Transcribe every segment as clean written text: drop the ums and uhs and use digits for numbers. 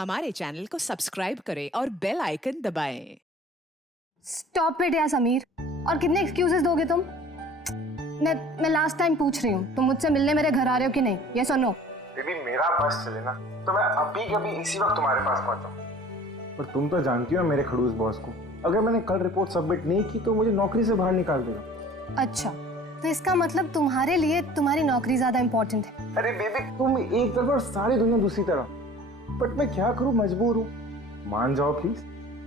हमारे चैनल को सब्सक्राइब करें और बेल आइकन दबाएं। स्टॉप इट यार समीर। और कितने एक्सक्यूजेस दोगे तुम? मैं लास्ट टाइम पूछ रही हूँ, तुम मुझसे मिलने मेरे घर आ रहे हो कि नहीं? ये सुनो बेबी, मेरा बस चले ना तो मैं अभी कभी इसी वक्त तुम्हारे पास पहुंचा। पर तुम तो जानती हो मेरे खड़ूस बॉस को, अगर मैंने कल रिपोर्ट सबमिट नहीं की तो मुझे नौकरी से बाहर निकाल देगा। अच्छा, तो इसका मतलब तुम्हारे लिए तुम्हारी नौकरी ज्यादा इम्पोर्टेंट है। अरे बेबी, तुम एक तरफ और सारी दुनिया दूसरी तरफ। बट मैं क्या करूं, मजबूर हूं। मान जाओ प्लीज,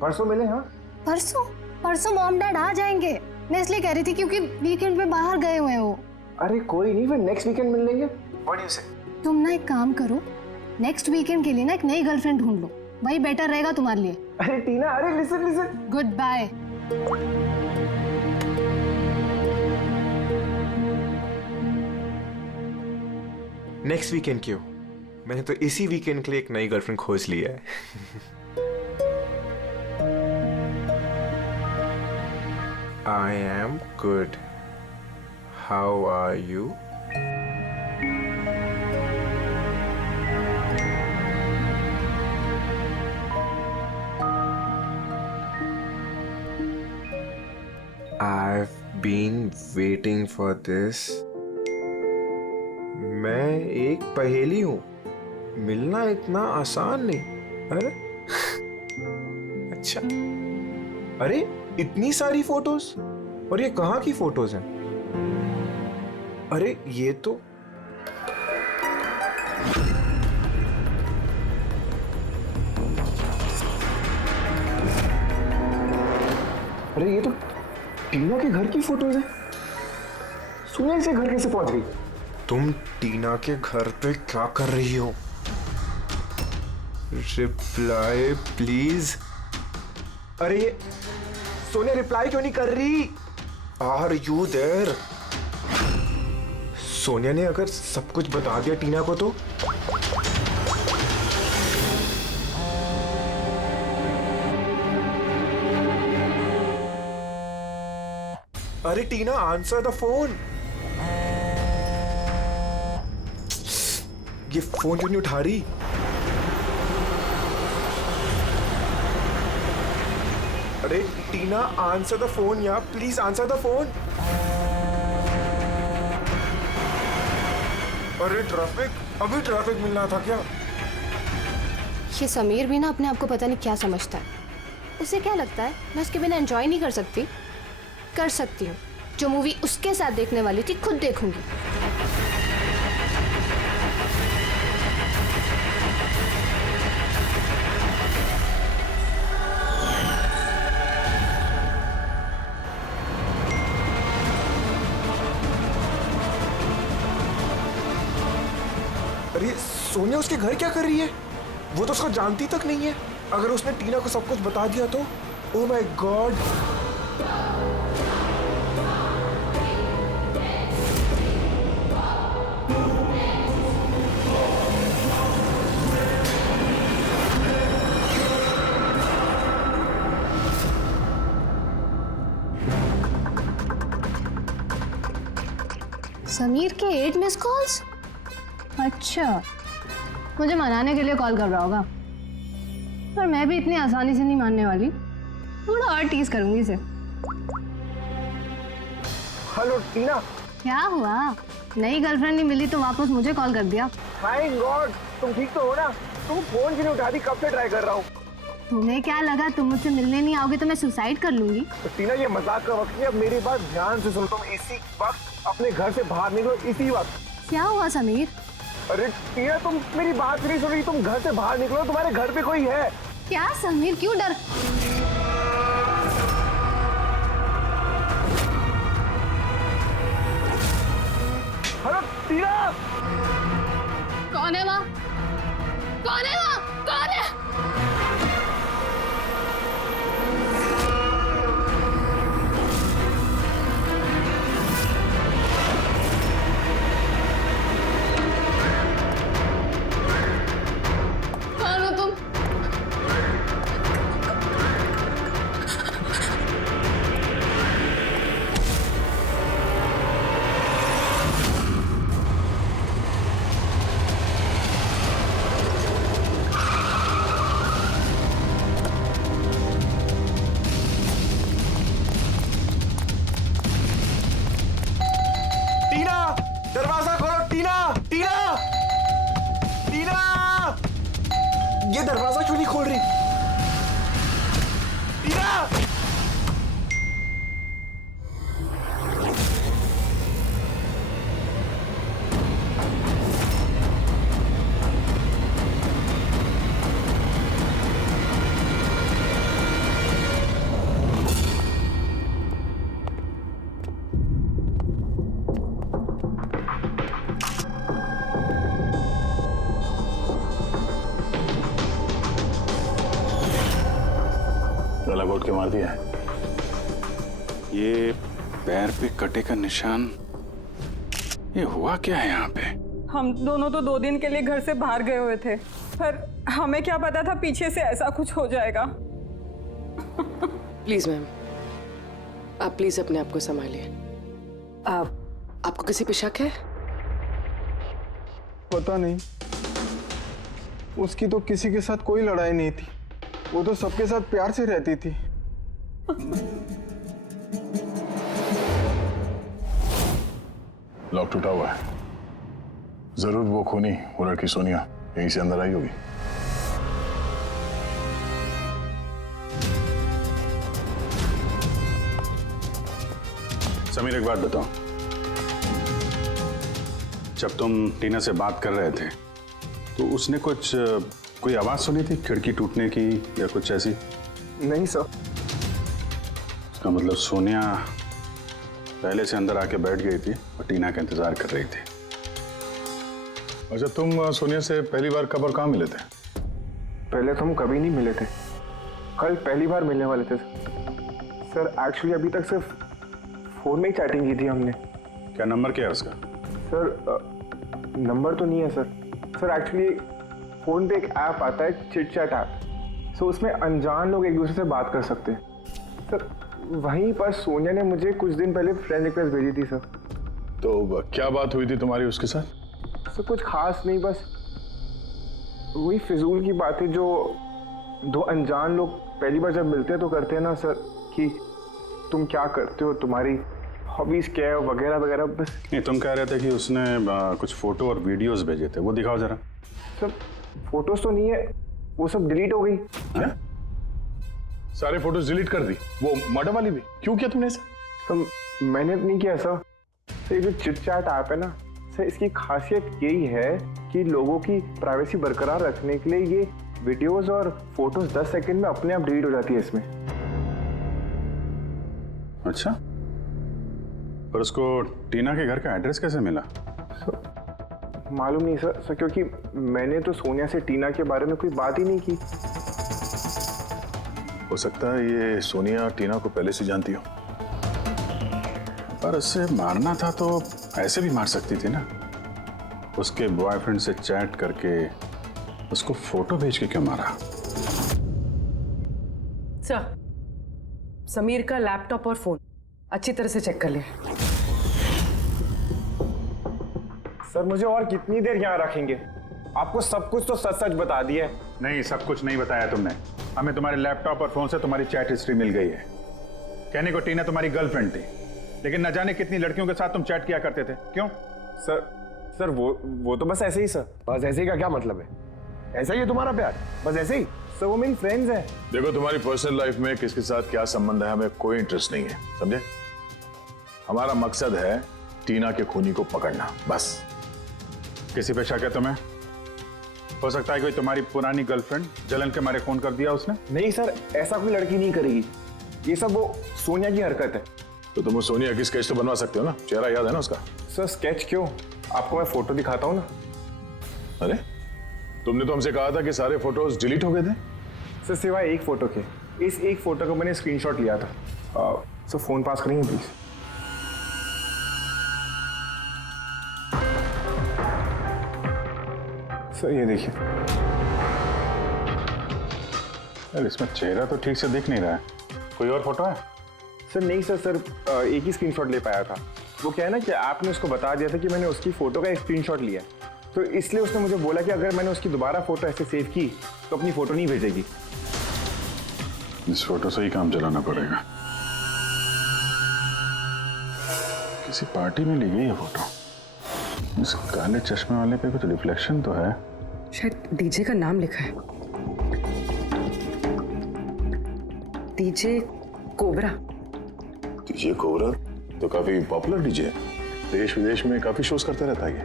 परसों मिले। हाँ परसों मॉम डैड आ जाएंगे। मैं इसलिए कह रही थी क्योंकि वीकेंड पे बाहर गए हुए हो। अरे कोई नहीं, फिर नेक्स्ट वीकेंड मिल लेंगे। व्हाट डू यू से? तुम ना एक काम करो, नेक्स्ट वीकेंड के लिए ना एक नई गर्लफ्रेंड ढूंढ लो, वही बेटर रहेगा तुम्हारे लिए। अरे टीना, अरे listen. Good bye. Next weekend क्यों? मैंने तो इसी वीकेंड के लिए एक नई गर्लफ्रेंड खोज ली है। I am good. How are you? I've been waiting for this. मैं एक पहेली हूँ, मिलना इतना आसान नहीं। अरे अच्छा, अरे इतनी सारी फोटोज, और ये कहाँ की फोटोज हैं? अरे ये तो टीना के घर की फोटोज हैं। सुनिए, इसे घर कैसे पहुंच गई? तुम टीना के घर पे क्या कर रही हो? Reply please. अरे ये सोनिया रिप्लाई क्यों नहीं कर रही? Are you there? सोनिया ने अगर सब कुछ बता दिया टीना को तो? अरे टीना, आंसर द फोन। ये फोन क्यों नहीं उठा रही? अरे टीना, आंसर द फोन यार, प्लीज आंसर द फोन। अरे ट्रैफिक, अभी ट्रैफिक मिलना था क्या? ये समीर भी ना अपने आप को पता नहीं क्या समझता है। उसे क्या लगता है मैं उसके बिना एंजॉय नहीं कर सकती? कर सकती हूँ। जो मूवी उसके साथ देखने वाली थी खुद देखूंगी। अरे सोनिया उसके घर क्या कर रही है? वो तो उसको जानती तक नहीं है। अगर उसने टीना को सब कुछ बता दिया तो? Oh my God. समीर के 8 मिस कॉल्स। अच्छा, मुझे मनाने के लिए कॉल कर रहा होगा, पर मैं भी इतनी आसानी से नहीं मानने वाली। थोड़ा और टीज करूंगी इसे। हेलो टीना। क्या हुआ? नई गर्लफ्रेंड नहीं मिली तो वापस मुझे कॉल कर दिया। थैंक गॉड, तुम ठीक तो हो ना? तुम फोन क्यों नहीं उठा रही? कब से ट्राई कर रहा हूँ। तुम्हें क्या लगा तुम मुझसे मिलने नहीं आओगे तो मैं सुसाइड कर लूंगी? तो टीना, ये मजाक का वक्त नहीं, अब मेरी बात ध्यान से सुनो। तुम इसी वक्त अपने घर से बाहर निकलो, इसी वक्त। क्या हुआ समीर? अरे टीना, तुम मेरी बात नहीं सुन रही। तुम घर से बाहर निकलो, तुम्हारे घर पे कोई है। क्या समीर, क्यों डर? हेलो टीना। कौन है वहाँ? कौन है वहाँ? कौन है? कौन हो तुम? ये दरवाजा क्यों नहीं खोल रही? टीना! लगावट के मार दिया है। ये पैर पे कटे का निशान, ये हुआ क्या है यहाँ पे? हम दोनों तो 2 दिन के लिए घर से बाहर गए हुए थे, पर हमें क्या पता था पीछे से ऐसा कुछ हो जाएगा। प्लीज मैम, आप प्लीज अपने आप को संभालिए। आपको किसी पे शक है? पता नहीं, उसकी तो किसी के साथ कोई लड़ाई नहीं थी, वो तो सबके साथ प्यार से रहती थी। लॉक टूटा हुआ है, जरूर वो खूनी, वो लड़की सोनिया यहीं से अंदर आई होगी। समीर, एक बात बताओ, जब तुम टीना से बात कर रहे थे तो उसने कोई आवाज सुनी थी खिड़की टूटने की या कुछ ऐसी? नहीं सर। इसका मतलब सोनिया पहले से अंदर आके बैठ गई थी और टीना का इंतजार कर रही थी। अच्छा, तुम सोनिया से पहली बार कब और कहाँ मिले थे? पहले तो हम कभी नहीं मिले थे, कल पहली बार मिलने वाले थे सर। एक्चुअली अभी तक सिर्फ फोन में ही चैटिंग की थी हमने। क्या नंबर क्या है उसका? सर नंबर तो नहीं है सर। सर एक्चुअली फोन पे एक ऐप आता है, चिट चैट ऐप, सो उसमें अनजान लोग एक दूसरे से बात कर सकते हैं सर। वहीं पर सोनिया ने मुझे कुछ दिन पहले फ्रेंड रिक्वेस्ट भेजी थी सर। तो क्या बात हुई थी तुम्हारी उसके साथ? सर कुछ खास नहीं, बस वही फिजूल की बातें जो 2 अनजान लोग पहली बार जब मिलते हैं तो करते हैं ना सर, कि तुम क्या करते हो, तुम्हारी हॉबीज क्या है, वगैरह वगैरह। बस नहीं, तुम कह रहे थे कि उसने कुछ फोटो और वीडियोस भेजे थे, वो दिखाओ जरा। सर फोटोज तो नहीं है, वो सब डिलीट हो गई। क्या? सारे फोटोज डिलीट कर दी? वो मर्डर वाली भी? क्यों किया तुमने ऐसा? सर मैंने नहीं किया सर। ये जो चिट चैट ऐप है ना सर, इसकी खासियत यही है कि लोगों की प्राइवेसी बरकरार रखने के लिए ये वीडियोस और फोटोज 10 सेकंड में अपने आप डिलीट हो जाती है इसमें। अच्छा, पर उसको टीना के घर का एड्रेस कैसे मिला? मालूम नहीं सर, क्योंकि मैंने तो सोनिया से टीना के बारे में कोई बात ही नहीं की। हो सकता है ये सोनिया टीना को पहले से जानती हो, पर उससे मारना था तो ऐसे भी मार सकती थी ना। उसके बॉयफ्रेंड से चैट करके उसको फोटो भेज के क्यों मारा? सर, समीर का लैपटॉप और फोन अच्छी तरह से चेक कर लिया। सर मुझे और कितनी देर यहाँ रखेंगे? आपको सब कुछ तो सच सच बता दिया है। नहीं, सब कुछ नहीं बताया तुमने। हमें तुम्हारे लैपटॉप और फोन से तुम्हारी चैट हिस्ट्री मिल गई है। कहने को टीना तुम्हारी गर्लफ्रेंड थी, लेकिन न जाने कितनी लड़कियों के साथ तुम चैट किया करते थे। क्यों? सर वो तो बस ऐसे ही सर। बस ऐसे ही का क्या मतलब है? ऐसा ही है तुम्हारा प्यार? बस ऐसे ही? सर वो मेरी फ्रेंड्स हैं। देखो, तुम्हारी पर्सनल लाइफ में किसके साथ क्या संबंध है हमें कोई इंटरेस्ट नहीं है, समझे? हमारा मकसद है टीना के खूनी को पकड़ना, बस। किसी पे शक है तुम्हें? हो सकता है कोई तुम्हारी पुरानी गर्लफ्रेंड जलन के मारे फोन कर दिया उसने? नहीं सर, ऐसा कोई लड़की नहीं करेगी। ये सब वो सोनिया की हरकत है। तो तुम सोनिया की स्केच तो बनवा सकते हो ना? चेहरा याद है ना उसका? सर स्केच क्यों, आपको मैं फोटो दिखाता हूँ ना। अरे, तुमने तो हमसे कहा था कि सारे फोटोज डिलीट हो गए थे। सर सिवाय एक फोटो के। इस एक फोटो को मैंने स्क्रीनशॉट लिया था। सर फोन पास करेंगे प्लीज? सर ये देखिए। यार, इसमें चेहरा तो ठीक से दिख नहीं रहा है। कोई और फोटो है? सर नहीं सर, एक ही स्क्रीनशॉट ले पाया था। वो क्या है ना कि आपने उसको बता दिया था कि मैंने उसकी फोटो का एक स्क्रीनशॉट लिया, तो इसलिए उसने मुझे बोला कि अगर मैंने उसकी दोबारा फोटो ऐसे सेव की तो अपनी फोटो नहीं भेजेगी। इस फोटो से ही काम चलाना पड़ेगा। किसी पार्टी में ली गई है फोटो। इस काले चश्मे वाले पे कुछ रिफ्लेक्शन तो है। शायद डीजे का नाम लिखा है। DJ cobra. डीजे कोबरा तो काफी पॉपुलर डीजे है, देश विदेश में काफी शोज करते रहता है ये।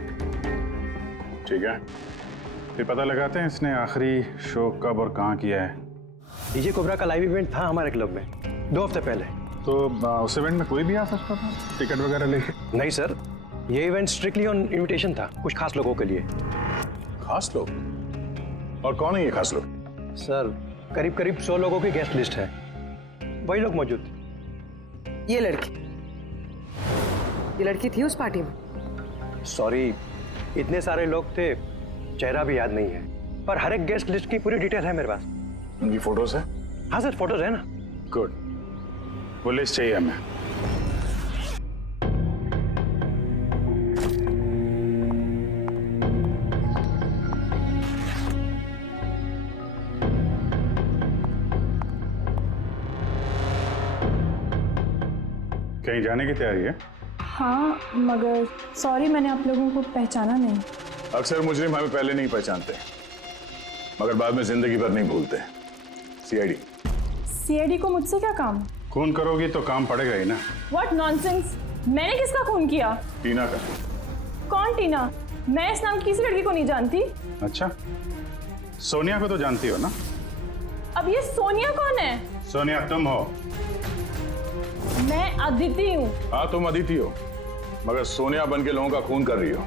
ठीक है, फिर पता लगाते हैं इसने आखिरी शो कब और कहाँ किया है। डीजे कोबरा का लाइव इवेंट था हमारे क्लब में 2 हफ्ते पहले। तो उस इवेंट में कोई भी आ सकता था टिकट वगैरह लेके? नहीं सर, ये इवेंट स्ट्रिक्टली ऑन इनविटेशन था, कुछ खास लोगों के लिए। खास लोग? और कौन है ये खास लोग? सर करीब करीब 100 लोगों की गेस्ट लिस्ट है, वही लोग मौजूद थे। ये लड़की थी उस पार्टी में? सॉरी, इतने सारे लोग थे, चेहरा भी याद नहीं है, पर हर एक गेस्ट लिस्ट की पूरी डिटेल है मेरे पास। उनकी फोटोज है? हाँ सर, फोटोज है ना। गुड, वो लिस्ट चाहिए हमें। कहीं जाने की तैयारी है? हाँ, मगर सॉरी मैंने आप लोगों को पहचाना नहीं। अक्सर मुजरिम हमें पहले नहीं पहचानते, मगर बाद में जिंदगी भर नहीं भूलते। सीआईडी। सीआईडी को मुझसे क्या काम? खून करोगी तो काम पड़ेगा ही ना। What nonsense! मैंने किसका खून किया? टीना का। कौन टीना? मैं इस नाम की किसी लड़की को नहीं जानती। अच्छा, सोनिया को तो जानती हो ना? अब ये सोनिया कौन है? सोनिया तुम हो। मैं अदिति हूँ। हाँ तुम अदिति हो, मगर सोनिया बन के लोगों का खून कर रही हो।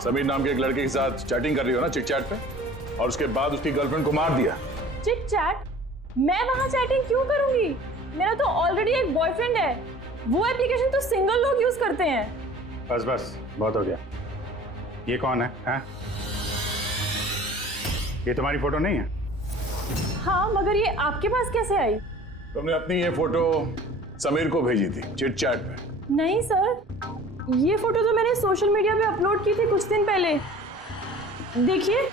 समीर नाम के एक लड़के के साथ चैटिंग कर रही हो ना चिट चैट पे, और उसके बाद उसकी गर्लफ्रेंड को मार दिया। Chit chat? मैं वहाँ चैटिंग क्यों करूंगी? मेरा तो ऑलरेडी एक बॉयफ्रेंड है। वो एप्लीकेशन तो सिंगल लोग यूज करते हैं। बस बस, बहुत हो गया। ये कौन है? ये तुम्हारी फोटो नहीं है? हाँ, मगर ये आपके पास कैसे आई? तुमने अपनी ये फोटो समीर को भेजी थी चिट चैट पे। नहीं सर, ये फोटो तो मैंने सोशल मीडिया पे अपलोड की थी कुछ दिन पहले। देखिए,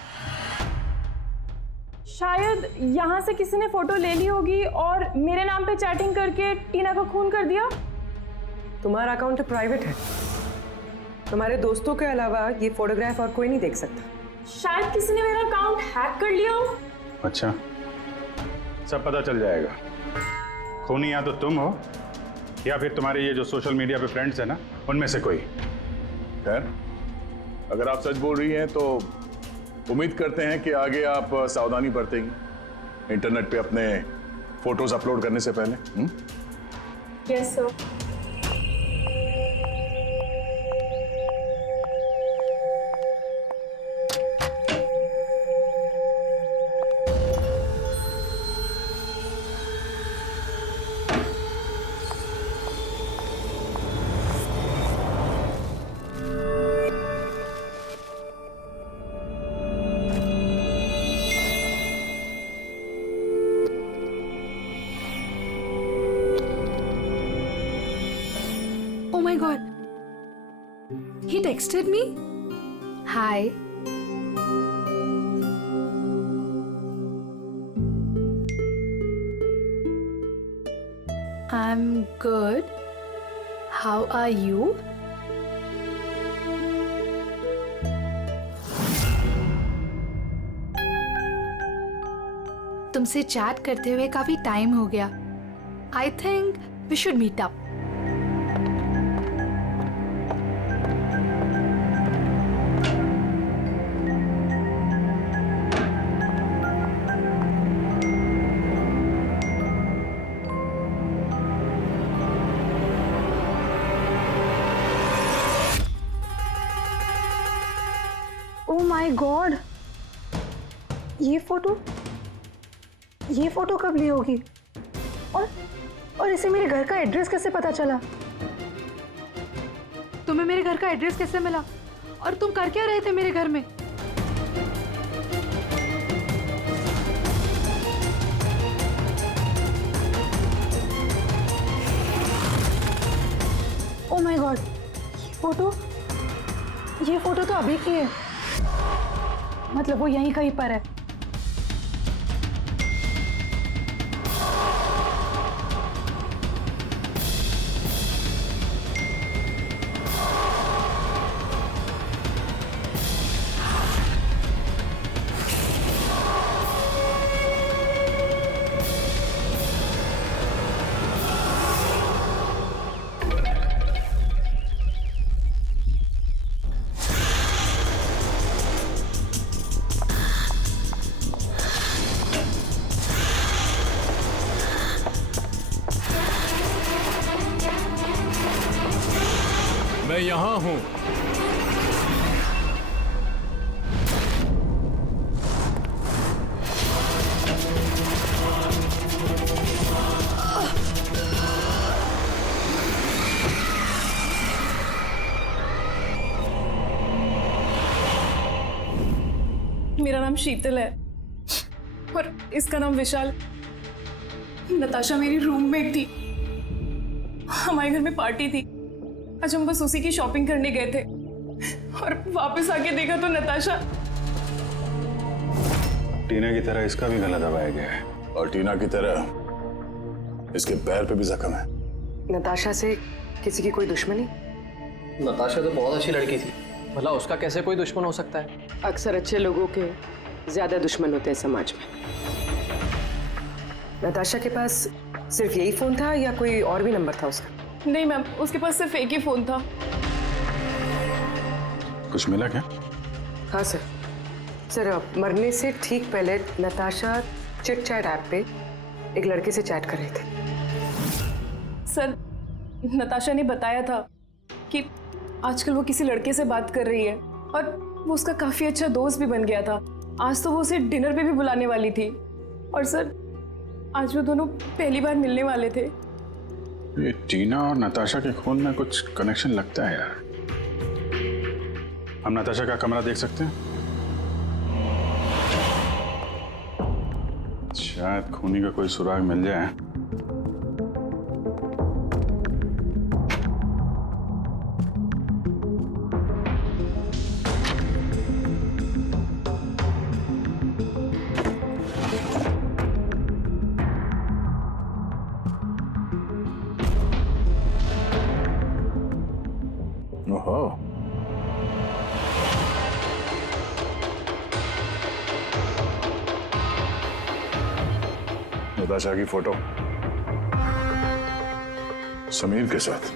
शायद यहाँ से किसी ने फोटो ले ली होगी और मेरे नाम पे चैटिंग करके टीना का खून कर दिया। तुम्हारा अकाउंट प्राइवेट है, तुम्हारे दोस्तों के अलावा ये फोटोग्राफ और कोई नहीं देख सकता। शायद किसी ने मेरा अकाउंट हैक कर लिया हो। अच्छा, सब पता चल जाएगा। खूनी या तो तुम हो या फिर तुम्हारे ये जो सोशल मीडिया पे फ्रेंड्स हैं ना, उनमें से कोई। खैर, अगर आप सच बोल रही हैं तो उम्मीद करते हैं कि आगे आप सावधानी बरतेंगी इंटरनेट पे अपने फोटोज अपलोड करने से पहले। Yes sir. Oh my god. He texted me? Hi. I'm good. How are you? तुमसे चैट करते हुए काफी टाइम हो गया। I think we should meet up. Oh my God, ये फोटो कब ली होगी? और इसे मेरे घर का एड्रेस कैसे पता चला? तुम्हें मेरे घर का एड्रेस कैसे मिला? और तुम कर क्या रहे थे मेरे घर में? ओह माय गॉड, ये फोटो तो अभी की है। मतलब वो यहीं कहीं पर है। मैं यहां हूं। मेरा नाम शीतल है और इसका नाम विशाल। नताशा मेरी रूममेट थी। हमारे घर में पार्टी थी। आज हम बस उसी की शॉपिंग करने गए थे और वापस आके देखा तो नताशा। टीना की तरह इसका भी गला दबाया गया है और टीना की तरह इसके पैर पे भी जख्म है। नताशा से किसी की कोई दुश्मनी? नताशा तो बहुत अच्छी लड़की थी, भला उसका कैसे कोई दुश्मन हो सकता है? अक्सर अच्छे लोगों के ज्यादा दुश्मन होते हैं समाज में। नताशा के पास सिर्फ यही फोन था या कोई और भी नंबर था उसका? नहीं मैम, उसके पास सिर्फ एक ही फोन था। कुछ मिला क्या? हाँ सर। सर मरने से ठीक पहले नताशा चिट चैट ऐप पे एक लड़के से चैट कर रहे थे। सर नताशा ने बताया था कि आजकल वो किसी लड़के से बात कर रही है और वो उसका काफी अच्छा दोस्त भी बन गया था। आज तो वो उसे डिनर पे भी बुलाने वाली थी और सर आज वो दोनों पहली बार मिलने वाले थे। ये टीना और नताशा के खून में कुछ कनेक्शन लगता है यार। हम नताशा का कमरा देख सकते हैं? शायद खूनी का कोई सुराग मिल जाए। ओहो, नताशा की फोटो समीर के साथ।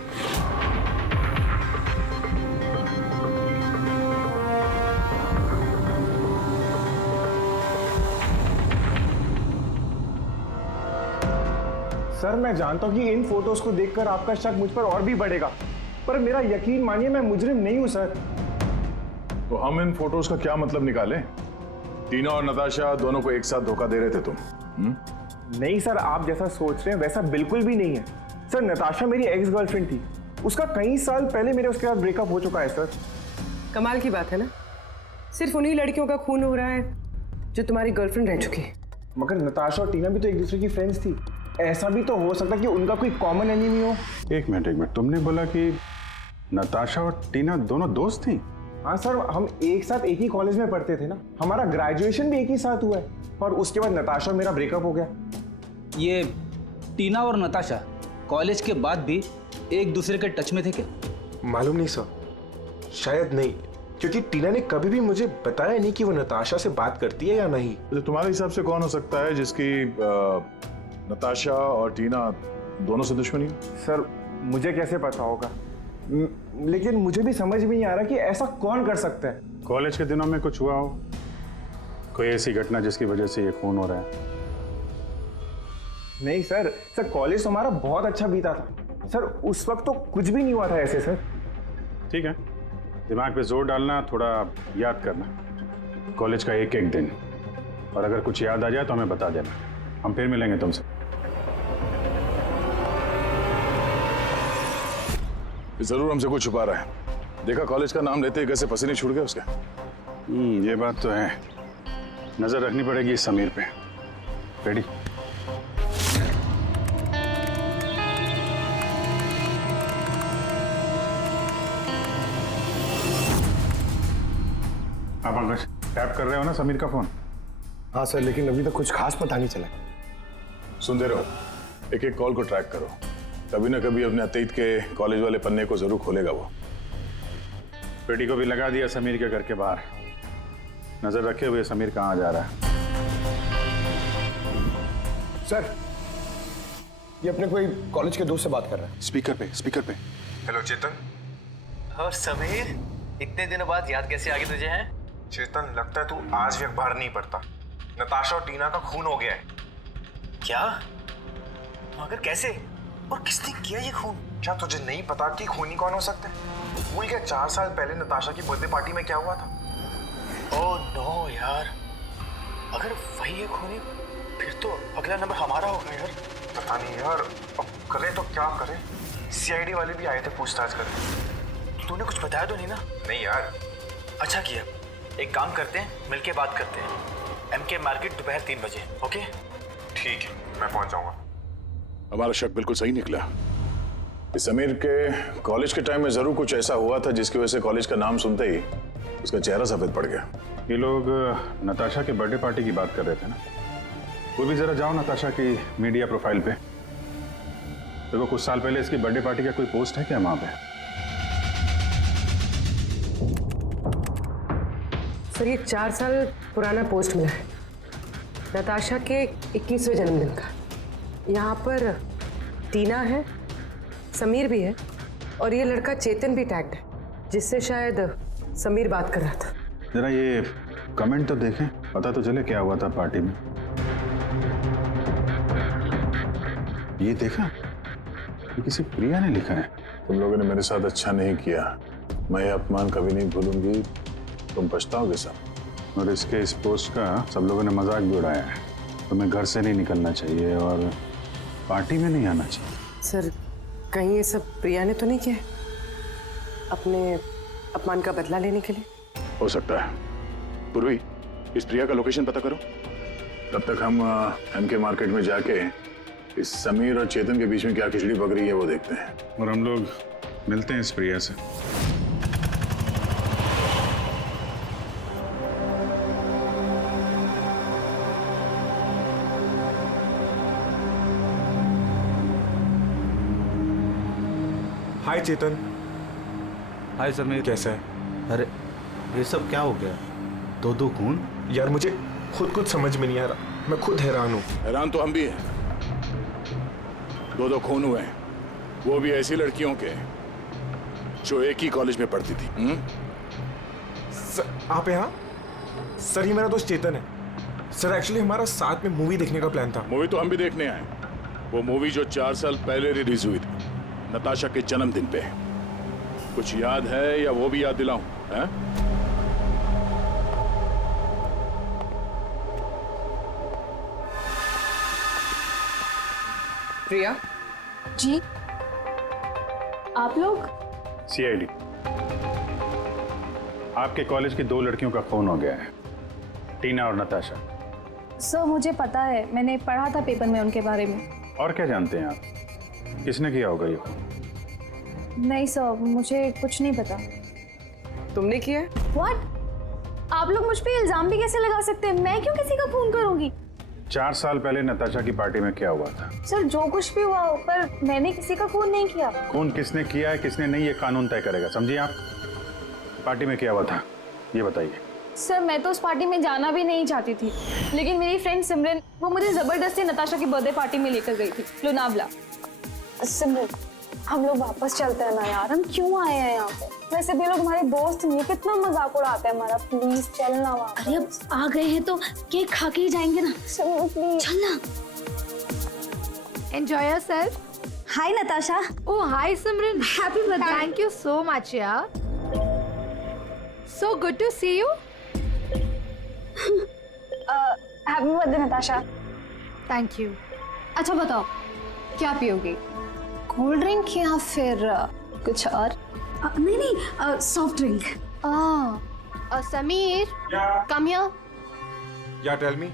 सर मैं जानता हूँ कि इन फोटोज को देखकर आपका शक मुझ पर और भी बढ़ेगा, पर मेरा यकीन मानिए मैं मुजरिम नहीं हूं सर। तो हम इन फोटोज का क्या मतलब निकालें? टीना और नताशा दोनों को एक साथ धोखा दे रहे थे तुम? नहीं सर, आप जैसा सोच रहे हैं वैसा बिल्कुल भी नहीं है सर। नताशा मेरी एक्स गर्लफ्रेंड थी, उसका कई साल पहले मेरे उसके साथ ब्रेकअप हो चुका है सर। कमाल की बात है ना, सिर्फ उन्हीं लड़कियों का खून हो रहा है जो तुम्हारी गर्लफ्रेंड रह चुकी है। मगर नताशा और टीना भी तो एक दूसरे की फ्रेंड्स थी। ऐसा भी तो हो सकता है कि उनका कोई कॉमन एनिमी हो। एक मिनट, तुमने बोला कि नताशा और टीना दोनों दोस्त थी? हाँ सर, हम एक साथ एक ही कॉलेज में पढ़ते थे ना, हमारा ग्रेजुएशन भी एक ही साथ हुआ है और उसके बाद नताशा और मेरा ब्रेकअप हो गया। ये टीना और नताशा कॉलेज के बाद भी एक दूसरे के टच में थे क्या? मालूम नहीं सर, शायद नहीं, क्योंकि टीना ने कभी भी मुझे बताया नहीं कि वो नताशा से बात करती है या नहीं। तो तुम्हारे हिसाब से कौन हो सकता है जिसकी नताशा और टीना दोनों से दुश्मनी हो? सर मुझे कैसे पता होगा, लेकिन मुझे भी समझ में नहीं आ रहा कि ऐसा कौन कर सकता है। कॉलेज के दिनों में कुछ हुआ हो, कोई ऐसी घटना जिसकी वजह से ये खून हो रहा है? नहीं सर, कॉलेज तो हमारा बहुत अच्छा बीता था सर, उस वक्त तो कुछ भी नहीं हुआ था ऐसे सर। ठीक है, दिमाग पे जोर डालना, थोड़ा याद करना कॉलेज का एक एक दिन, और अगर कुछ याद आ जाए तो हमें बता देना, हम फिर मिलेंगे तुमसे। जरूर हमसे कुछ छुपा रहा है। देखा कॉलेज का नाम लेते ही कैसे पसीने छूट गए उसके। ये बात तो है, नजर रखनी पड़ेगी इस समीर पे। रेडी? आप अंकश टैप कर रहे हो ना समीर का फोन? हाँ सर, लेकिन अभी तक कुछ खास पता नहीं चला। सुनते रहो, एक एक कॉल को ट्रैक करो, कभी ना कभी अपने अतीत के कॉलेज वाले पन्ने को जरूर खोलेगा वो। पेटी को भी लगा दिया समीर के घर के बाहर, नजर रखे हुए समीर कहाँ जा रहा है। सर, ये अपने कोई कॉलेज के दोस्त से बात कर रहा है। स्पीकर पे। हेलो चेतन। और समीर, इतने दिनों बाद याद कैसे आ गई तुझे? है चेतन, लगता है तू आज भी अखबार नहीं पढ़ता। नताशा और टीना का खून हो गया है। क्या? मगर कैसे और किसने किया ये खून? क्या तुझे नहीं पता कि खूनी कौन हो सकते हैं? भूल गया 4 साल पहले नताशा की बर्थडे पार्टी में क्या हुआ था? ओह नो यार, अगर वही है खूनी फिर तो अगला नंबर हमारा होगा यार। पता नहीं यार, अब करें तो क्या करें? सीआईडी वाले भी आए थे पूछताछ करने। तूने कुछ बताया तो नहीं ना? नहीं यार। अच्छा किया, एक काम करते हैं, मिलके बात करते हैं। एमके मार्केट दोपहर 3 बजे, ओके? ठीक है, मैं पहुंच जाऊंगा। हमारा शक बिल्कुल सही निकला। इस समीर के कॉलेज के टाइम में जरूर कुछ ऐसा हुआ था जिसकी वजह से कॉलेज का नाम सुनते ही उसका चेहरा सफेद पड़ गया। ये लोग नताशा के बर्थडे पार्टी की बात कर रहे थे ना? वो भी जरा जाओ नताशा की मीडिया प्रोफाइल पे। देखो कुछ साल पहले इसकी बर्थडे पार्टी का कोई पोस्ट है क्या वहां पे? सर ये 4 साल पुराना पोस्ट मिला है, नताशा के 21वें जन्मदिन का। यहाँ पर टीना है, समीर भी है और ये लड़का चेतन भी टैग्ड है, जिससे शायद समीर बात कर रहा था। जरा ये कमेंट तो देखें, पता तो चले क्या हुआ था पार्टी में। ये देखा, ये किसी प्रिया ने लिखा है। तुम लोगों ने मेरे साथ अच्छा नहीं किया, मैं ये अपमान कभी नहीं भूलूंगी, तुम पछताओगे सब। और इसके इस पोस्ट का सब लोगों ने मजाक भी उड़ाया है। तुम्हें घर से नहीं निकलना चाहिए और पार्टी में नहीं आना चाहिए। सर कहीं ये सब प्रिया ने तो नहीं किया अपने अपमान का बदला लेने के लिए? हो सकता है। पूर्वी, इस प्रिया का लोकेशन पता करो। तब तक हम एमके मार्केट में जाके इस समीर और चेतन के बीच में क्या खिचड़ी पक रही है वो देखते हैं। और हम लोग मिलते हैं इस प्रिया से। हाय चेतन। हाय समीर। कैसा है? अरे ये सब क्या हो गया? दो खून? यार मुझे खुद कुछ समझ में नहीं आ रहा, मैं खुद हैरान हूँ। हैरान तो हम भी हैं। 2 खून हुए हैं, वो भी ऐसी लड़कियों के जो एक ही कॉलेज में पढ़ती थी। सर आप यहाँ? सर ये मेरा दोस्त चेतन है। सर एक्चुअली हमारा साथ में मूवी देखने का प्लान था। मूवी तो हम भी देखने आए। वो मूवी जो 4 साल पहले रिलीज हुई थी, नताशा के जन्मदिन पे। कुछ याद है या वो भी याद दिलाऊं? हैं? प्रिया जी आप लोग? सीआईडी, आपके कॉलेज की 2 लड़कियों का खून हो गया है, टीना और नताशा। सर मुझे पता है, मैंने पढ़ा था पेपर में उनके बारे में। और क्या जानते हैं आप? किसने किया होगा ये? नहीं सर, मुझे कुछ नहीं पता। तुमने किया? व्हाट? आप लोग मुझ पे इल्जाम भी कैसे लगा सकते हैं? मैं क्यों किसी का खून करूंगी? 4 साल पहले नताशा की पार्टी में क्या हुआ था? सर जो कुछ भी हुआ हो, पर मैंने किसी का खून नहीं किया। खून किसने किया है किसने नहीं, ये कानून तय करेगा, समझिए आप। पार्टी में क्या हुआ था ये बताइए। सर मैं तो उस पार्टी में जाना भी नहीं चाहती थी, लेकिन मेरी फ्रेंड सिमरन वो मुझे जबरदस्ती नताशा की बर्थडे पार्टी में लेकर गई थी, लोनावला। सिमरन हम लोग वापस चलते हैं ना यार, हम क्यों आए हैं यहाँ पे? वैसे भी लोग हमारे दोस्त नहीं, कितना मजाक उड़ाते हैं हमारा। प्लीज चलना वापस। अरे अब आ गए हैं तो केक खा के ही जाएंगे ना। प्लीज चलना। Enjoy yourself. Hi Natasha. Oh, hi Simran. Happy birthday. Thank you so much, yeah. So good to see you. Happy birthday Natasha. Thank you. अच्छा बताओ क्या पियोगी, कोल्ड ड्रिंक या फिर कुछ और? नहीं नहीं, soft drink. Sameer come here. या टेल मी।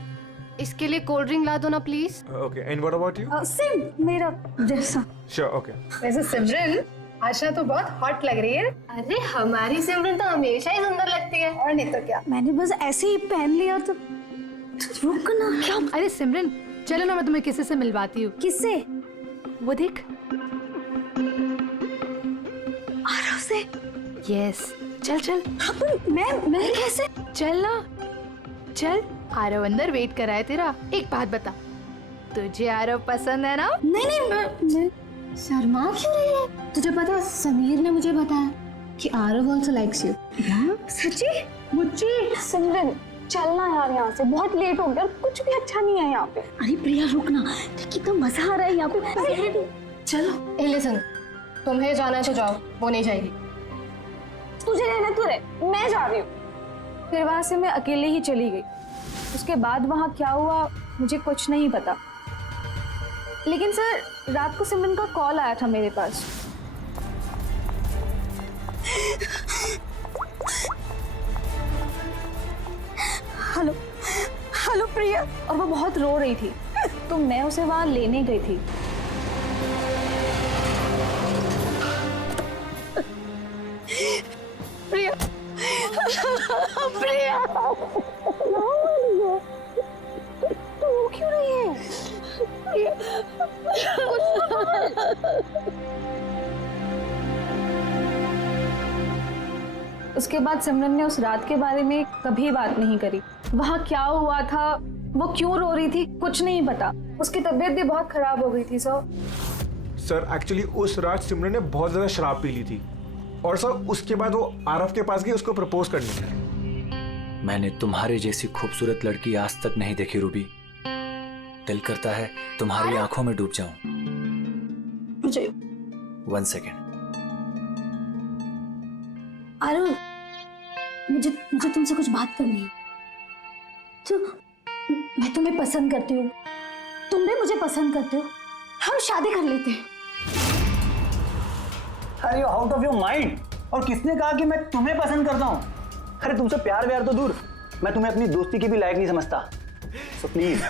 इसके लिए कोल्ड ड्रिंक ला दो ना please. Okay, and what about you? Same मेरा जैसा। Sure, okay. वैसे सिमरन आशा तो बहुत हॉट लग रही है। अरे हमारी सिमरन तो हमेशा ही सुंदर लगती है। और नहीं तो क्या। मैंने बस ऐसे ही पहन लिया तो रुक ना। क्या? अरे सिमरन चलो ना, मैं तुम्हें किसी से मिलवाती हूँ। किससे? वो देख आरव से। यस चल चल। मैं कैसे? चल ना चल, आरव अंदर वेट कर रहा है तेरा। एक बात बता, तुझे आरव पसंद है ना? नहीं नहीं, मैं शर्मा क्यों रही है? तुझे पता समीर ने मुझे बताया कि आरव आल्सो लाइक्स यू। सच्ची? मुझे? सिमरन चलना यार यहाँ से, बहुत लेट हो गया, कुछ भी अच्छा नहीं है यहाँ पे। अरे प्रिया रुक ना, कितना मजा आ रहा है यहाँ पे। चलो। ए लिसन, तुम्हें जाना तो जाओ, वो नहीं जाएगी। तुझे रहना तो रहे, मैं जा रही हूँ। फिर वहां से मैं अकेले ही चली गई। उसके बाद वहां क्या हुआ मुझे कुछ नहीं पता, लेकिन सर रात को सिमरन का कॉल आया था मेरे पास। हेलो हेलो प्रिया, और वो बहुत रो रही थी, तो मैं उसे वहां लेने गई थी। प्रिया प्रिया तू रो क्यों रही है? उसके बाद सिमरन ने उस रात के बारे में कभी बात नहीं करी। वहाँ क्या हुआ था, वो क्यों रो रही थी, कुछ नहीं पता। उसकी तबीयत भी बहुत खराब हो गई थी सर एक्चुअली उस रात सिमरन ने बहुत ज्यादा शराब पी ली थी, और सर उसके बाद वो आरव के पास गई उसको प्रपोज करने। मैंने तुम्हारे जैसी खूबसूरत लड़की आज तक नहीं देखी रूबी। दिल करता है तुम्हारी आंखों में डूब जाऊं। मुझे 1 सेकेंड। आरव, मुझे तुमसे कुछ बात करनी है। तो मैं तुम्हें पसंद करती हूँ, तुम भी मुझे पसंद करते हो, हम शादी कर लेते हैं। अरे आउट ऑफ योर माइंड। और किसने कहा कि मैं तुम्हें पसंद करता हूँ? अरे तुमसे प्यार व्यार तो दूर, मैं तुम्हें अपनी दोस्ती के भी लायक नहीं समझता। So please.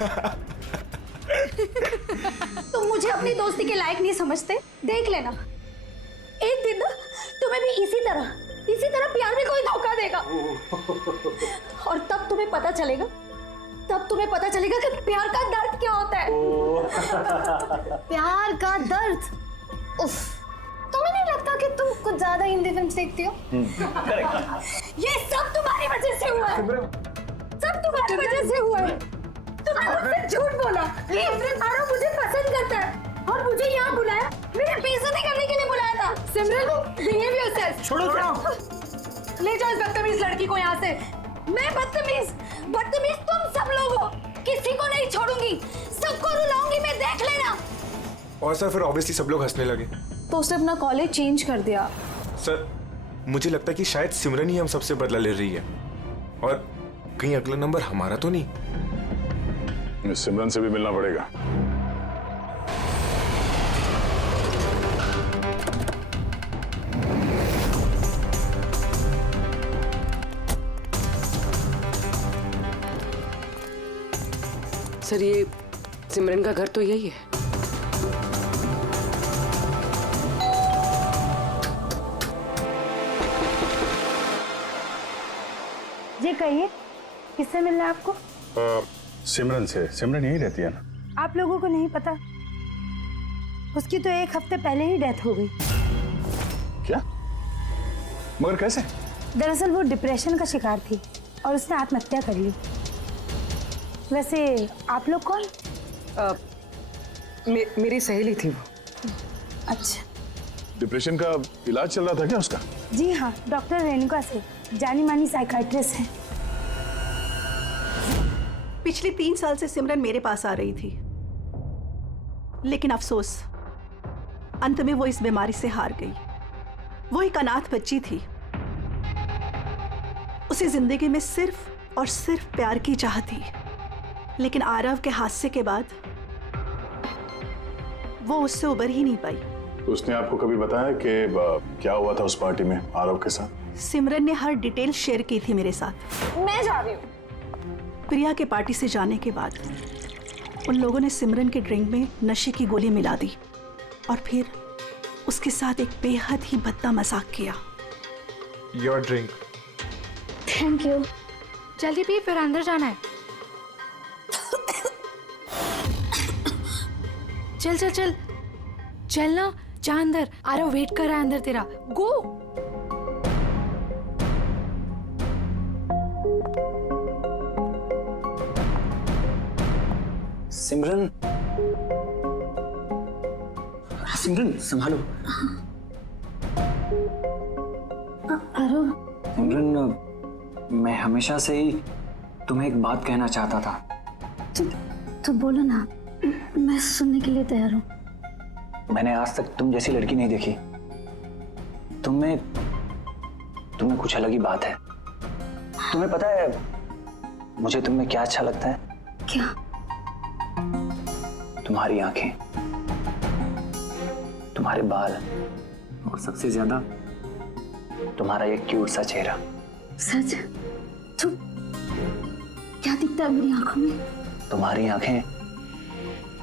तुम मुझे अपनी दोस्ती के लायक नहीं समझते, देख लेना एक दिन ना तुम्हें भी इसी तरह प्यार में कोई धोखा देगा, और तब तुम्हें पता चलेगा कि प्यार का दर्द क्या होता है। प्यार का दर्द। उफ, तुम्हें नहीं लगता कि तुम कुछ ज्यादा हिंदी फिल्म देखती हो? ये सब तुम्हारी वजह से हुआ है, सब तुम्हारी वजह से हुआ है। तुमने मुझसे झूठ बोला, आरव मुझे पसंद करता है और मुझे यहाँ बुलाया, मेरे बेइज्जती करने के लिए बुलाया था। सिमरन, बिहेव योरसेल्फ। छोड़ो। ले जाओ इस बदतमीज लड़की को यहाँ से। मैं बदतमीज तुम सब लोग हो, किसी को नहीं छोड़ूंगी, सबको रुलाऊंगी मैं, देख लेना। और सर फिर ऑब्वियसली सब लोग हंसने लगे। तो उसने अपना कॉलेज चेंज कर दिया। सर मुझे लगता है कि शायद सिमरन ही हम सबसे बदला ले रही है, और कहीं अगला नंबर हमारा तो नहीं। सिमरन से भी मिलना पड़ेगा। सर ये सिमरन का घर तो यही है। जी कहिए, किससे मिलना है आपको? सिमरन से। सिमरन यही रहती है ना? आप लोगों को नहीं पता, उसकी तो 1 हफ्ते पहले ही डेथ हो गई। क्या? मगर कैसे? दरअसल वो डिप्रेशन का शिकार थी और उसने आत्महत्या कर ली। वैसे आप लोग कौन? मेरी सहेली थी वो। अच्छा। डिप्रेशन का इलाज चल रहा था क्या उसका? जी हाँ, डॉक्टर रेणुका से, जानी मानी साइकाइट्रिस्ट है। पिछले 3 साल से सिमरन मेरे पास आ रही थी, लेकिन अफसोस अंत में वो इस बीमारी से हार गई। वो एक अनाथ बच्ची थी, उसे जिंदगी में सिर्फ और सिर्फ प्यार की चाह थी, लेकिन आरव के हादसे के बाद वो उससे उबर ही नहीं पाई। उसने आपको कभी बताया कि क्या हुआ था उस पार्टी में आरव के साथ? सिमरन ने हर डिटेल शेयर की थी मेरे साथ। मैं जा रही हूँ। प्रिया के पार्टी से जाने के बाद उन लोगों ने सिमरन के ड्रिंक में नशे की गोली मिला दी और फिर उसके साथ एक बेहद ही भद्दा मजाक किया। Your drink. Thank you. जल्दी पी, फिर अंदर जाना है। चल चल चल चल ना, जा अंदर। आरव वेट कर रहा है अंदर तेरा। गो। सिमरन, सिमरन संभालो। आरव। सिमरन, मैं हमेशा से ही तुम्हें एक बात कहना चाहता था। तो बोलो ना, मैं सुनने के लिए तैयार हूँ। मैंने आज तक तुम जैसी लड़की नहीं देखी। तुम्हें कुछ अलग ही बात है। तुम्हें पता है मुझे तुम्हें क्या अच्छा लगता है? क्या? तुम्हारी आंखें, तुम्हारे बाल और सबसे ज्यादा तुम्हारा ये क्यूट सा चेहरा। सच? तो क्या दिखता है मेरी आंखों में? तुम्हारी आंखें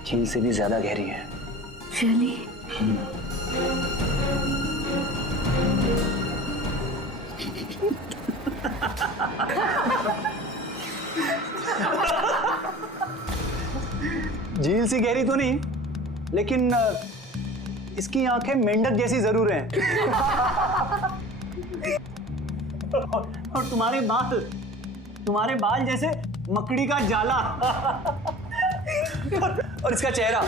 झील से भी ज्यादा गहरी हैं। Really? झील सी गहरी तो नहीं, लेकिन इसकी आंखें मेंढक जैसी जरूर हैं। और तुम्हारे बाल जैसे मकड़ी का जाला। और इसका चेहरा,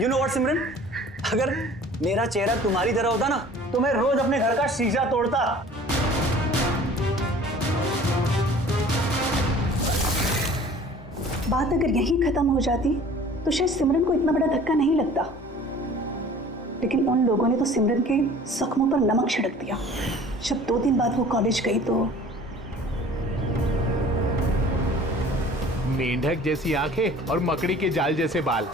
यू नो व्हाट सिमरन, अगर मेरा चेहरा तुम्हारी तरह होता ना तो मैं रोज अपने घर का शीशा तोड़ता। बात अगर यहीं खत्म हो जाती तो शायद सिमरन को इतना बड़ा धक्का नहीं लगता, लेकिन उन लोगों ने तो सिमरन के जख्मों पर नमक छिड़क दिया। जब 2 दिन बाद वो कॉलेज गई तो मेंढक जैसी आंखें और मकड़ी के जाल जैसे बाल।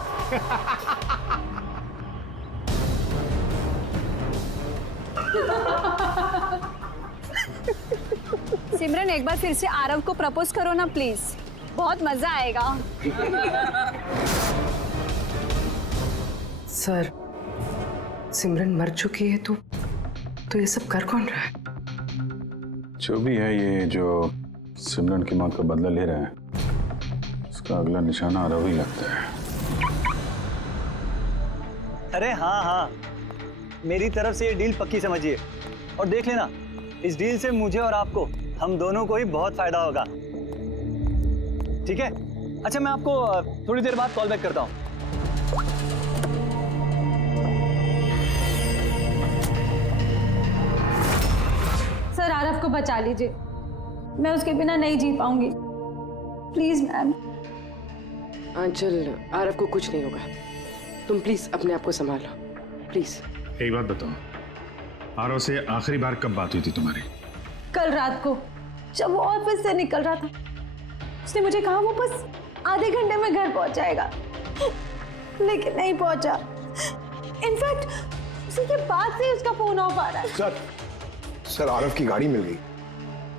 सिमरन एक बार फिर से आरव को प्रपोज करो ना प्लीज, बहुत मजा आएगा। सर, सिमरन मर चुकी है तो ये सब कर कौन रहा है? जो भी है, ये जो सिमरन की मौत का बदला ले रहा है, उसका अगला निशाना आरव ही लगता है। अरे हाँ, मेरी तरफ से ये डील पक्की समझिए और देख लेना, इस डील से मुझे और आपको, हम दोनों को ही बहुत फायदा होगा। ठीक है? अच्छा, मैं आपको थोड़ी देर बाद कॉल बैक करता हूँ। सर, आरव को बचा लीजिए, मैं उसके बिना नहीं जी पाऊंगी। Please ma'am. आंचल, आरव को कुछ नहीं होगा, तुम प्लीज अपने आप को संभालो, प्लीज। एक बात बताओ, आरव से आखिरी बार कब बात हुई थी तुम्हारी? कल रात को, जब वो ऑफिस से निकल रहा था। उसने मुझे कहा वो बस आधे घंटे में घर पहुंच जाएगा, लेकिन नहीं पहुंचा। इनफैक्ट उसी के बाद से उसका फोन ऑफ आ रहा है। सर, आरव की गाड़ी मिल गई।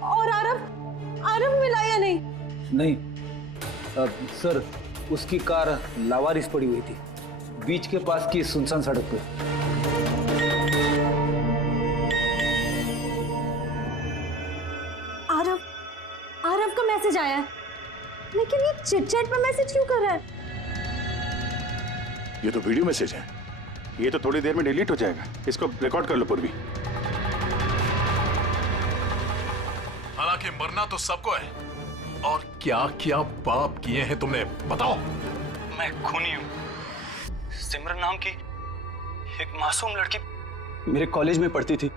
और आरव मिला या नहीं? नहीं सर, उसकी कार लावारिस पड़ी हुई थी बीच के पास की सुनसान सड़क पे। आरव का मैसेज आया है, लेकिन ये चिट-चैट पे मैसेज क्यों कर रहा है? ये तो वीडियो मैसेज है, ये तो थोड़ी देर में डिलीट हो जाएगा। इसको रिकॉर्ड कर लो पूर्वी। हालांकि मरना तो सबको है, और क्या क्या पाप किए हैं तुमने, बताओ। मैं खूनी हूँ। सिमरन नाम की एक मासूम लड़की मेरे कॉलेज में पढ़ती थी।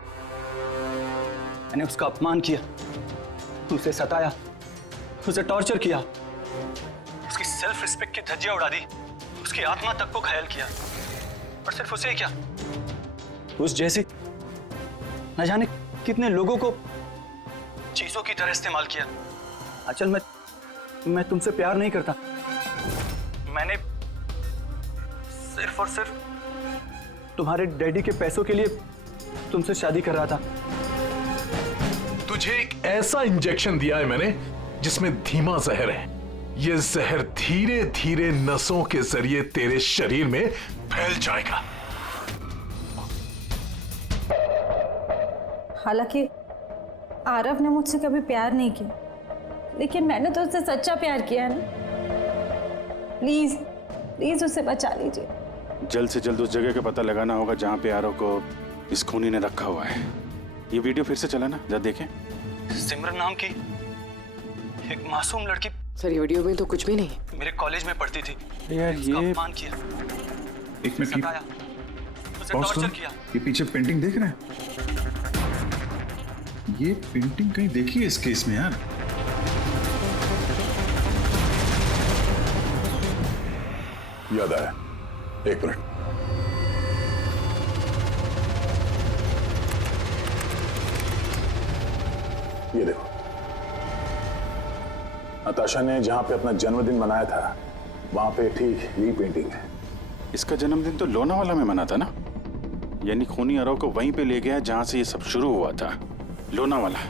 मैंने उसका अपमान किया, उसे सताया, उसे टॉर्चर किया, उसकी सेल्फ रिस्पेक्ट की धज्जियां उड़ा दी, उसकी आत्मा तक को घायल किया। और सिर्फ उसे ही क्या, उस जैसे न जाने कितने लोगों को चीजों की तरह इस्तेमाल किया। अचल, मैं तुमसे प्यार नहीं करता। मैंने सिर्फ और सिर्फ तुम्हारे डैडी के पैसों के लिए तुमसे शादी कर रहा था। तुझे एक ऐसा इंजेक्शन दिया है मैंने जिसमें धीमा जहर है। ये जहर धीरे धीरे नसों के जरिए तेरे शरीर में फैल जाएगा। हालांकि आरव ने मुझसे कभी प्यार नहीं किया, लेकिन मैंने तो उससे सच्चा प्यार किया है ना। प्लीज प्लीज उसे बचा लीजिए। जल्द से जल्द उस जगह का पता लगाना होगा जहां पे आरव को इस खूनी ने रखा हुआ है। ये वीडियो फिर से चला ना, जरा देखें। सिमरन नाम की एक मासूम लड़की। सर, ये वीडियो में तो कुछ भी नहीं। मेरे कॉलेज में पढ़ती थी। यार, ये अपमान किया, एक मिनट सताया, उसे टॉर्चर किया। ये पीछे पेंटिंग देख रहे हैं? ये पेंटिंग कहीं देखी है इस केस में यार। याद आया, एक मिनट। ये देखो, नताशा ने जहां पे अपना जन्मदिन मनाया था वहां पे ठीक यही पेंटिंग है। इसका जन्मदिन तो लोनावाला में मना था ना, यानी खूनी आरव को वहीं पे ले गया जहां से ये सब शुरू हुआ था, लोनावाला।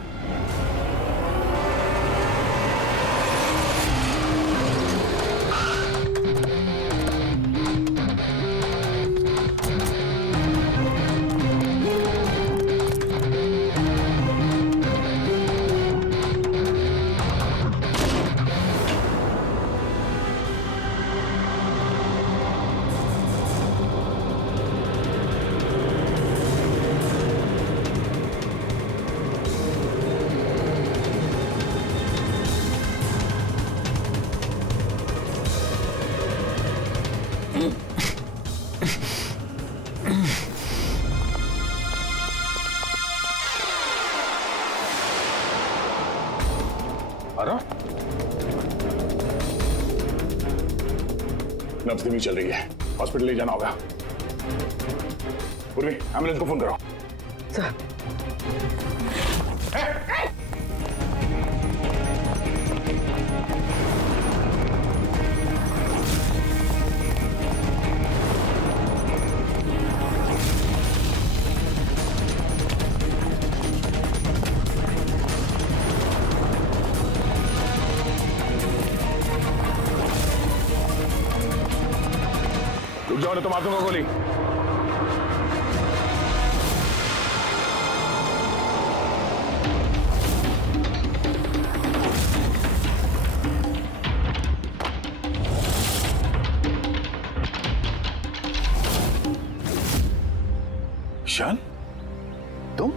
नब्ज धीमी चल रही है, हॉस्पिटल ले जाना होगा। पूर्वी, एम्बुलेंस को फोन करो। सर। रुक जाओ, तो मार दूंगा गोली। ईशान, तुम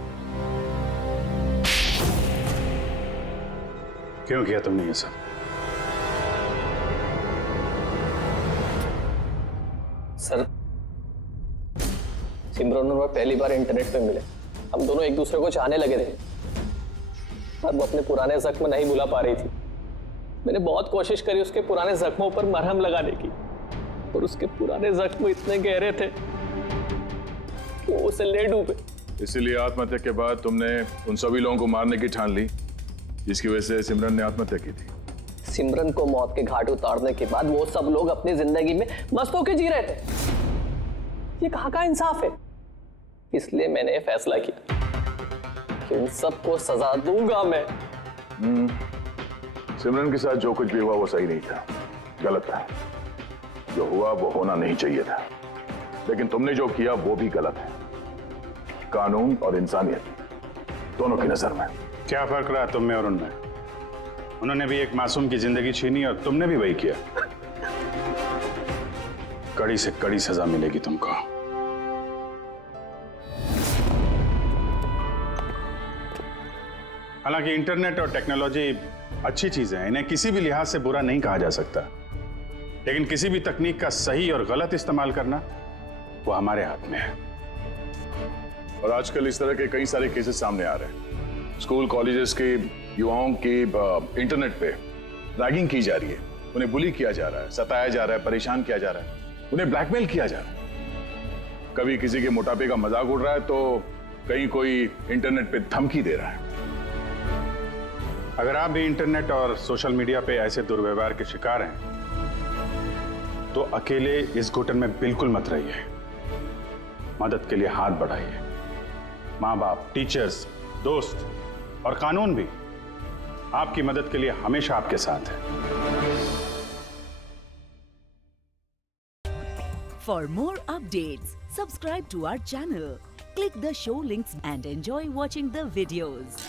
क्यों किया तुमने ये सब? सर, सिमरन और मैं पहली बार इंटरनेट पे मिले। हम दोनों एक दूसरे को चाहने लगे थे, पर वो अपने पुराने जख्म नहीं भुला पा रही थी। मैंने बहुत कोशिश करी उसके पुराने जख्मों पर मरहम लगाने की, और उसके पुराने जख्म इतने गहरे थे कि वो उसे ले डूबे। इसीलिए आत्महत्या के बाद तुमने उन सभी लोगों को मारने की ठान ली जिसकी वजह से सिमरन ने आत्महत्या की थी। सिमरन को मौत के घाट उतारने के बाद वो सब लोग अपनी जिंदगी में मस्त होकर जी रहे थे। ये कहाँ का इंसाफ है? इसलिए मैंने फैसला किया कि उन सबको सजा दूंगा मैं। सिमरन के साथ जो कुछ भी हुआ वो सही नहीं था, गलत था। जो हुआ वो होना नहीं चाहिए था, लेकिन तुमने जो किया वो भी गलत है। कानून और इंसानियत दोनों की नजर में। क्या फर्क रहा तुम में और उनमें? उन्होंने भी एक मासूम की जिंदगी छीनी और तुमने भी वही किया। कड़ी से कड़ी सजा मिलेगी तुमको। हालांकि इंटरनेट और टेक्नोलॉजी अच्छी चीजें हैं, इन्हें किसी भी लिहाज से बुरा नहीं कहा जा सकता, लेकिन किसी भी तकनीक का सही और गलत इस्तेमाल करना वो हमारे हाथ में है। और आजकल इस तरह के कई सारे केसेस सामने आ रहे हैं। स्कूल कॉलेजेस के युवाओं की इंटरनेट पे रैगिंग की जा रही है, उन्हें बुली किया जा रहा है, सताया जा रहा है, परेशान किया जा रहा है, उन्हें ब्लैकमेल किया जा रहा है। कभी किसी के मोटापे का मजाक उड़ रहा है तो कहीं कोई इंटरनेट पे धमकी दे रहा है। अगर आप भी इंटरनेट और सोशल मीडिया पे ऐसे दुर्व्यवहार के शिकार हैं तो अकेले इस घुटन में बिल्कुल मत रहिए। मदद के लिए हाथ बढ़ाइए। माँ बाप, टीचर्स, दोस्त और कानून भी आपकी मदद के लिए हमेशा आपके साथ है। For more updates, subscribe to our channel, click the show links and enjoy watching the videos.